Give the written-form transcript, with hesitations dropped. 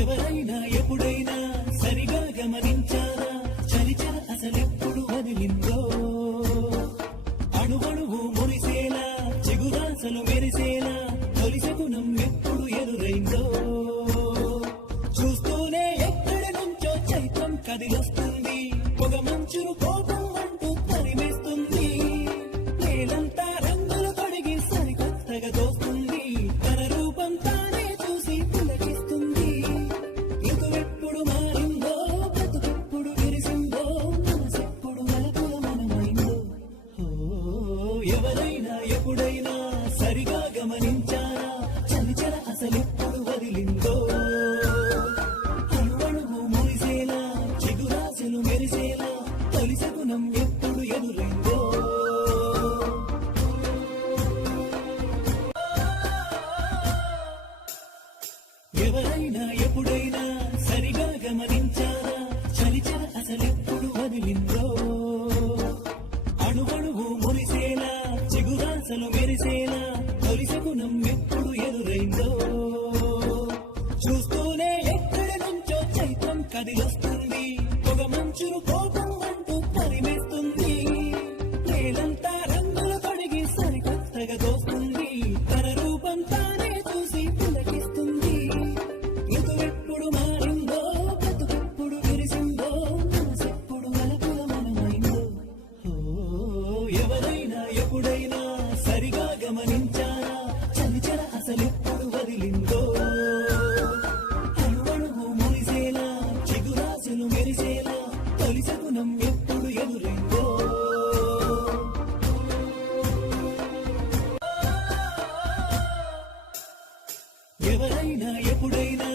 ఎవరైనా ఎప్పుడైనా సరిగా గమనించారా చలిచల అసలెప్పుడు వదిలిందో అణువణువు మురిసేలా చిగురాసలు మెరిసేలా తొలి శకునం ఎప్పుడు ఎదురైందో చూస్తూనే ఎక్కడి నుంచో చైత్రం కదిలొస్తుంది పొగ మంచును కోపం అంటూ తరిమేస్తుంది నేలంతా రంగులు తొడిగి సరికొత్తగా దోస్తుంది తన రూపం తానే చూసి పులకిస్తుంది ఋతువెప్పుడు మారిందో బ్రతుకెప్పుడు విరిసిందో మనసెప్పుడు వలపుల మనమైందో ఎవరైనా ఎప్పుడైనా సరిగా గమనించారా చలిచల అసలెప్పుడు వదిలిందో అణువణువు మురిసేలా చిగురాశలు మెరిసేలా తొలి శకునం ఎప్పుడు ఎదురైందో ఎవరైనా ఎప్పుడైనా సరిగా గమనించారా చలిచల అసలెప్పుడు వదిలిందో అణువణువు మురిసేలా చిగురాసలు మెరిసేలా తొలి శకునం ఎప్పుడు ఎదురైందో చూస్తూనే ఎక్కడి నుంచో చైత్రం కదిలొస్తుంది పొగ మంచును కోపం అంటూ తరిమేస్తుంది నేలంతా రంగులు తొడిగి సరికొత్తగా దోస్తుంది తన రూపం తానే చూసి పులకిస్తుంది ఋతువెప్పుడు మారిందో బ్రతుకెప్పుడు విరిసిందో మనసెప్పుడు వలపుల మనమైందో ఎవరైనా ఎప్పుడైనా సరిగా గమనించారా చలిచల అసలెప్పుడు వదిలిందో అణువణువు మురిసేలా చిగురాశలు మెరిసేలా తొలి శకునం ఎప్పుడు ఎదురైందో ఎవరైనా ఎప్పుడైనా